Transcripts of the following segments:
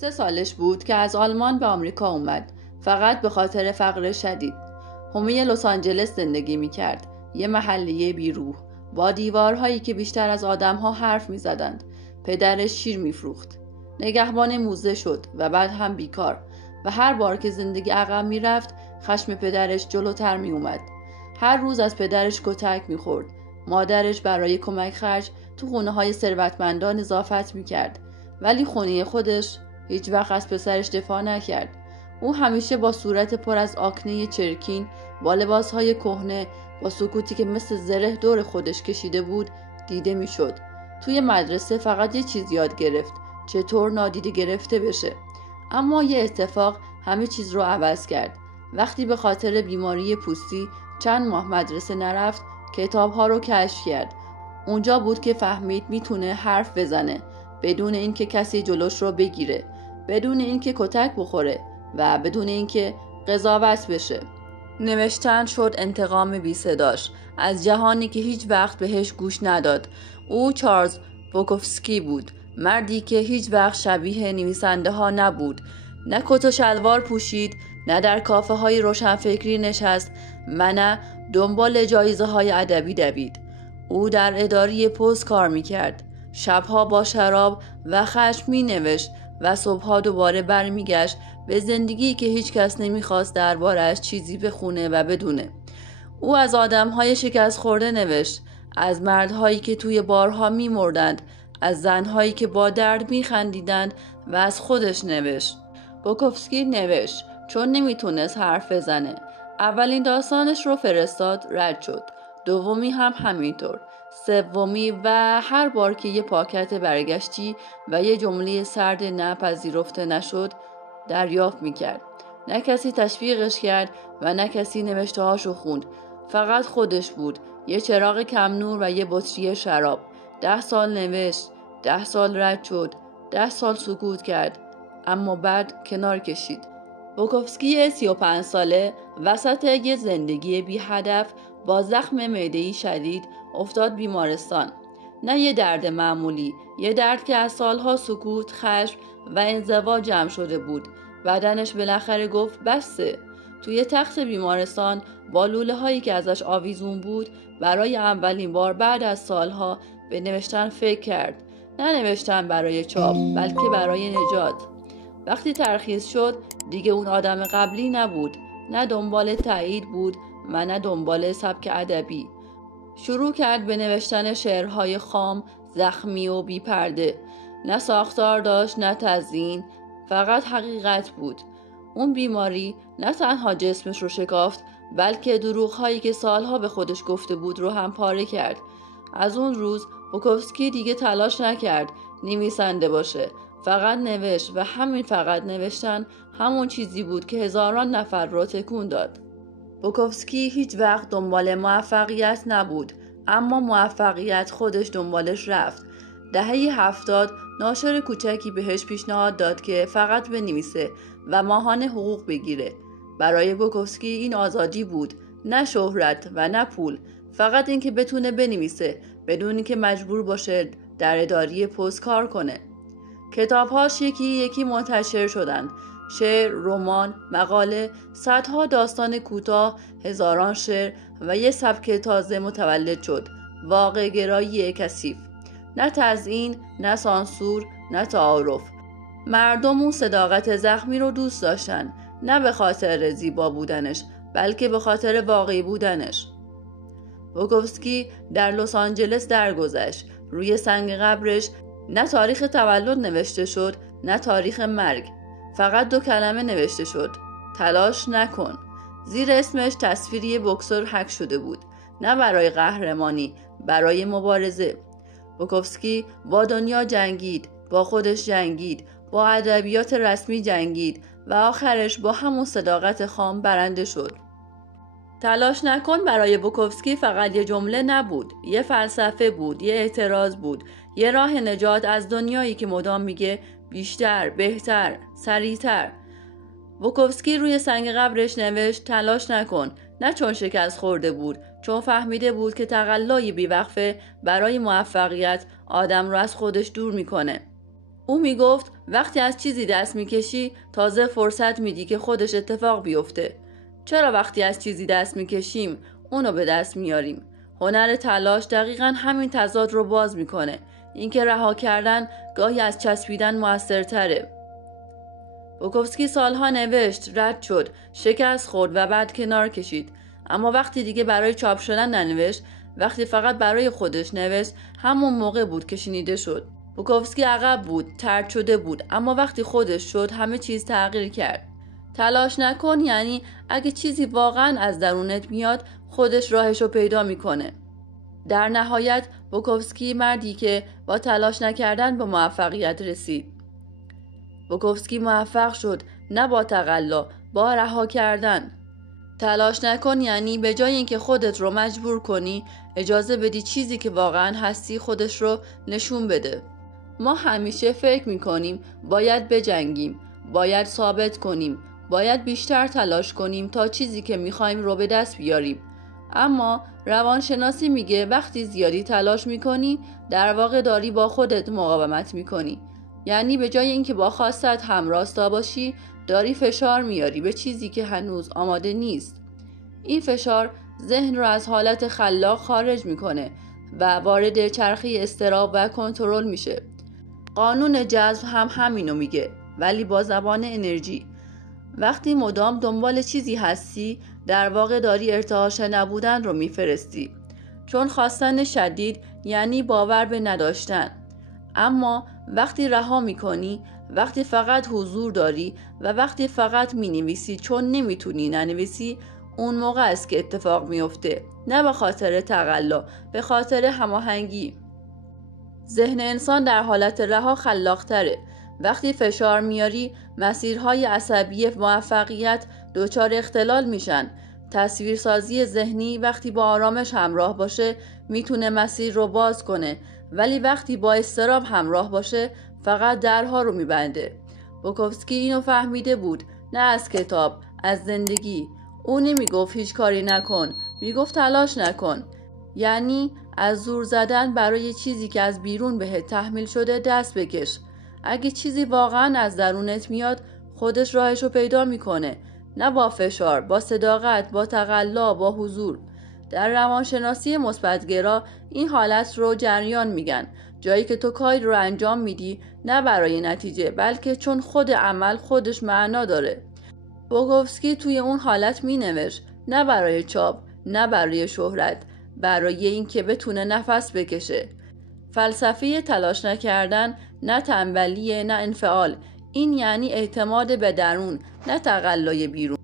3 سالش بود که از آلمان به آمریکا اومد، فقط به خاطر فقر شدید. هومی لس آنجلس زندگی میکرد، یه محله بیروح با دیوارهایی که بیشتر از آدمها حرف میزدند. پدرش شیر میفروخت، نگهبان موزه شد و بعد هم بیکار و هر بار که زندگی عقب میرفت خشم پدرش جلوتر میومد. هر روز از پدرش کتک میخورد. مادرش برای کمک خرج تو خونه های ثروتمندان اضافت میکرد، ولی خونه خودش هیچ وقت از پسرش دفاع نکرد. او همیشه با صورت پر از آکنه چرکین، با لباسهای کهنه، با سکوتی که مثل زره دور خودش کشیده بود دیده میشد. توی مدرسه فقط یه چیز یاد گرفت، چطور نادیده گرفته بشه. اما یه اتفاق همه چیز رو عوض کرد. وقتی به خاطر بیماری پوستی چند ماه مدرسه نرفت، کتاب‌ها رو کشف کرد. اونجا بود که فهمید میتونه حرف بزنه بدون اینکه کسی جلوش رو بگیره، بدون اینکه کتک بخوره و بدون اینکه قضاوت بشه. نوشتن شد انتقام بی صداش از جهانی که هیچ وقت بهش گوش نداد. او چارلز بوکوفسکی بود، مردی که هیچ وقت شبیه نویسنده ها نبود. نه کت و شلوار پوشید، نه در کافه های روشنفکری نشست و نه دنبال جایزه های ادبی دوید. او در اداری پست کار میکرد، شبها با شراب و خشم می نوشت و صبحها دوباره برمیگشت به زندگی که هیچ کس نمیخواست دربارش چیزی بخونه و بدونه. او از آدمهای شکست خورده نوشت، از مردهایی که توی بارها میمردند، از زنهایی که با درد میخندیدند و از خودش نوشت. بوکوفسکی نوشت چون نمیتونست حرف بزنه. اولین داستانش رو فرستاد، رد شد. دومی هم همینطور. سومی و هر بار که یه پاکت برگشتی و یه جمله سرد نپذیرفته نشد دریافت میکرد. نه کسی تشویقش کرد و نه کسی نوشته هاشو خوند. فقط خودش بود، یه چراغ کم نور و یه بطری شراب. 10 سال نوشت، 10 سال رد شد، 10 سال سکوت کرد، اما بعد کنار کشید. بوکوفسکی 35 ساله وسط یه زندگی بی هدف با زخم معده‌ای شدید افتاد بیمارستان. نه یه درد معمولی، یه درد که از سالها سکوت، خشم و انزوا جمع شده بود. بدنش بالاخره گفت بسه. توی تخت بیمارستان با لوله هایی که ازش آویزون بود برای اولین بار بعد از سالها به نوشتن فکر کرد. نه نوشتن برای چاپ، بلکه برای نجات. وقتی ترخیص شد دیگه اون آدم قبلی نبود. نه دنبال تایید بود و نه دنبال سبک ادبی. شروع کرد به نوشتن شعرهای خام، زخمی و بی پرده. نه ساختار داشت، نه تزیین، فقط حقیقت بود. اون بیماری نه تنها جسمش رو شکافت، بلکه دروغ‌هایی که سالها به خودش گفته بود رو هم پاره کرد. از اون روز بوکوفسکی دیگه تلاش نکرد نویسنده باشه، فقط نوشت و همین فقط نوشتن همون چیزی بود که هزاران نفر رو تکون داد. بوکوفسکی هیچ وقت دنبال موفقیت نبود، اما موفقیت خودش دنبالش رفت. دهه 70 ناشر کوچکی بهش پیشنهاد داد که فقط بنویسه و ماهانه حقوق بگیره. برای بوکوفسکی این آزادی بود، نه شهرت و نه پول، فقط این که بتونه بنویسه بدون اینکه مجبور باشه در اداری پست کار کنه. کتابهاش یکی یکی منتشر شدند. شعر، رمان، مقاله، صدها داستان کوتاه، هزاران شعر و یه سبک تازه متولد شد. واقع گرایی کثیف. نه تزیین، نه سانسور، نه تعارف. مردم اون صداقت زخمی رو دوست داشتن، نه به خاطر زیبا بودنش، بلکه به خاطر واقعی بودنش. بوکوفسکی در لس آنجلس درگذشت. روی سنگ قبرش نه تاریخ تولد نوشته شد، نه تاریخ مرگ. فقط 2 کلمه نوشته شد: تلاش نکن. زیر اسمش تصویری بوکسور حک شده بود، نه برای قهرمانی، برای مبارزه. بوکوفسکی با دنیا جنگید، با خودش جنگید، با ادبیات رسمی جنگید و آخرش با همون صداقت خام برنده شد. تلاش نکن برای بوکوفسکی فقط یه جمله نبود، یه فلسفه بود، یه اعتراض بود، یه راه نجات از دنیایی که مدام میگه بیشتر، بهتر، سریعتر. بوکوفسکی روی سنگ قبرش نوشت تلاش نکن، نه چون شکست خورده بود، چون فهمیده بود که تقلای بیوقفه برای موفقیت آدم رو از خودش دور میکنه. او میگفت وقتی از چیزی دست میکشی تازه فرصت میدی که خودش اتفاق بیفته. چرا وقتی از چیزی دست میکشیم اونو به دست میاریم؟ هنر تلاش دقیقاً همین تضاد رو باز میکنه. اینکه رها کردن گاهی از چسبیدن موثرتره. بوکوفسکی سالها نوشت، رد شد، شکست خورد و بعد کنار کشید. اما وقتی دیگه برای چاپ شدن ننوشت، وقتی فقط برای خودش نوشت، همون موقع بود که شنیده شد. بوکوفسکی عقب بود، طرد شده بود، اما وقتی خودش شد همه چیز تغییر کرد. تلاش نکن یعنی اگه چیزی واقعا از درونت میاد خودش راهشو پیدا میکنه. در نهایت بوکوفسکی مردی که با تلاش نکردن به موفقیت رسید. بوکوفسکی موفق شد نه با تقلا، با رها کردن. تلاش نکن یعنی به جای اینکه خودت رو مجبور کنی اجازه بدی چیزی که واقعا هستی خودش رو نشون بده. ما همیشه فکر میکنیم باید بجنگیم، باید ثابت کنیم، باید بیشتر تلاش کنیم تا چیزی که میخوایم رو به دست بیاریم. اما روانشناسی میگه وقتی زیادی تلاش میکنی در واقع داری با خودت مقاومت میکنی. یعنی به جای اینکه با خواستت همراستا باشی داری فشار میاری به چیزی که هنوز آماده نیست. این فشار ذهن رو از حالت خلاق خارج میکنه و وارد چرخه اضطراب و کنترل میشه. قانون جذب هم همینو میگه ولی با زبان انرژی. وقتی مدام دنبال چیزی هستی در واقع داری ارتعاش نبودن رو میفرستی. چون خواستن شدید یعنی باور به نداشتن. اما وقتی رها میکنی، وقتی فقط حضور داری و وقتی فقط مینویسی چون نمیتونی ننویسی، اون موقع است که اتفاق میفته. نه به خاطر تقلا، به خاطر هماهنگی. ذهن انسان در حالت رها خلاق‌تره. وقتی فشار میاری مسیرهای عصبی موفقیت دچار اختلال میشن. تصویرسازی ذهنی وقتی با آرامش همراه باشه میتونه مسیر رو باز کنه، ولی وقتی با اضطراب همراه باشه فقط درها رو میبنده. بوکوفسکی اینو فهمیده بود، نه از کتاب، از زندگی. او نمیگفت هیچ کاری نکن، میگفت تلاش نکن. یعنی از زور زدن برای چیزی که از بیرون بهت تحمیل شده دست بکش. اگه چیزی واقعا از درونت میاد خودش راهشو پیدا میکنه، نه با فشار، با صداقت، با تقلا، با حضور. در روانشناسی مثبت‌گرا این حالت رو جریان میگن، جایی که تو کاری رو انجام میدی نه برای نتیجه بلکه چون خود عمل خودش معنا داره. بوکوفسکی توی اون حالت مینوشت، نه برای چاپ، نه برای شهرت، برای اینکه بتونه نفس بکشه. فلسفه تلاش نکردن نه تنبلیه نه انفعال. این یعنی اعتماد به درون، نه تقلای بیرون.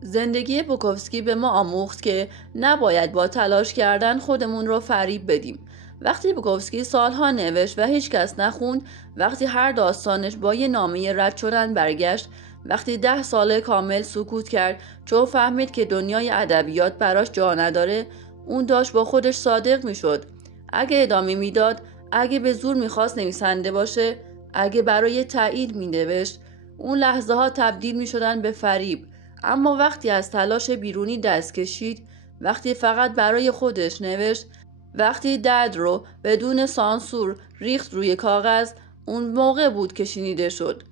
زندگی بوکوفسکی به ما آموخت که نباید با تلاش کردن خودمون رو فریب بدیم. وقتی بوکوفسکی سالها نوشت و هیچ کس نخوند، وقتی هر داستانش با یه نامه رد شدن برگشت، وقتی 10 سال کامل سکوت کرد چون فهمید که دنیای ادبیات براش جا نداره، اون داشت با خودش صادق میشد. اگه ادامه میداد، اگه به زور میخواست نویسنده باشه، اگه برای تایید مینوشت، اون لحظه ها تبدیل میشدن به فریب. اما وقتی از تلاش بیرونی دست کشید، وقتی فقط برای خودش نوشت، وقتی درد رو بدون سانسور ریخت روی کاغذ، اون موقع بود که شنیده شد.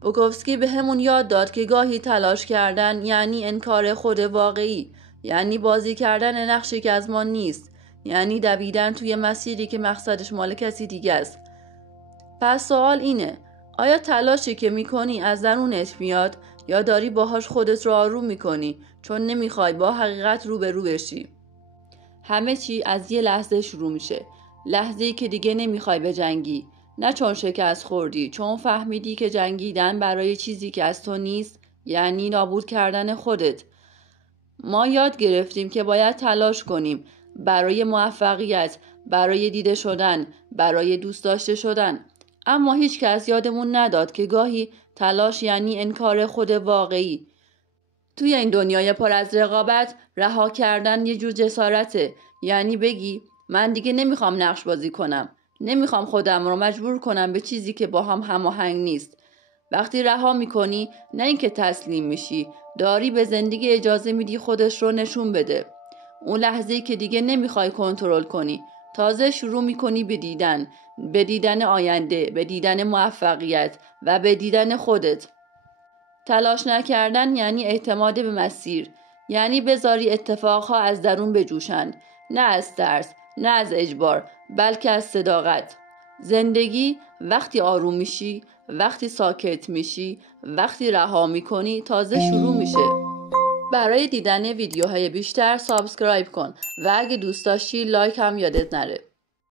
بوکوفسکی به همون یاد داد که گاهی تلاش کردن یعنی انکار خود واقعی، یعنی بازی کردن نقشی که از ما نیست، یعنی دویدن توی مسیری که مقصدش مال کسی دیگه است. پس سوال اینه، آیا تلاشی که میکنی از درونت میاد یا داری باهاش خودت رو آروم میکنی چون نمیخوای با حقیقت روبرو بشی؟ همه چی از یه لحظه شروع میشه، لحظه‌ای که دیگه نمیخوای بجنگی، نه چون شکست خوردی، چون فهمیدی که جنگیدن برای چیزی که از تو نیست یعنی نابود کردن خودت. ما یاد گرفتیم که باید تلاش کنیم برای موفقیت، برای دیده شدن، برای دوست داشته شدن. اما هیچ کس یادمون نداد که گاهی تلاش یعنی انکار خود واقعی. توی این دنیای پر از رقابت رها کردن یه جور جسارته. یعنی بگی من دیگه نمیخوام نقش بازی کنم، نمیخوام خودم رو مجبور کنم به چیزی که با هم هماهنگ نیست. وقتی رها میکنی نه اینکه تسلیم میشی، داری به زندگی اجازه میدی خودش رو نشون بده. اون لحظه‌ای که دیگه نمیخوای کنترل کنی، تازه شروع میکنی به دیدن، به دیدن آینده، به دیدن موفقیت و به دیدن خودت. تلاش نکردن یعنی اعتماد به مسیر، یعنی بذاری اتفاقها از درون بجوشند، نه از ترس، نه از اجبار، بلکه از صداقت. زندگی وقتی آروم میشی، وقتی ساکت میشی، وقتی رها میکنی تازه شروع میشه. برای دیدن ویدیوهای بیشتر سابسکرایب کن و اگه دوست داشتی لایک هم یادت نره.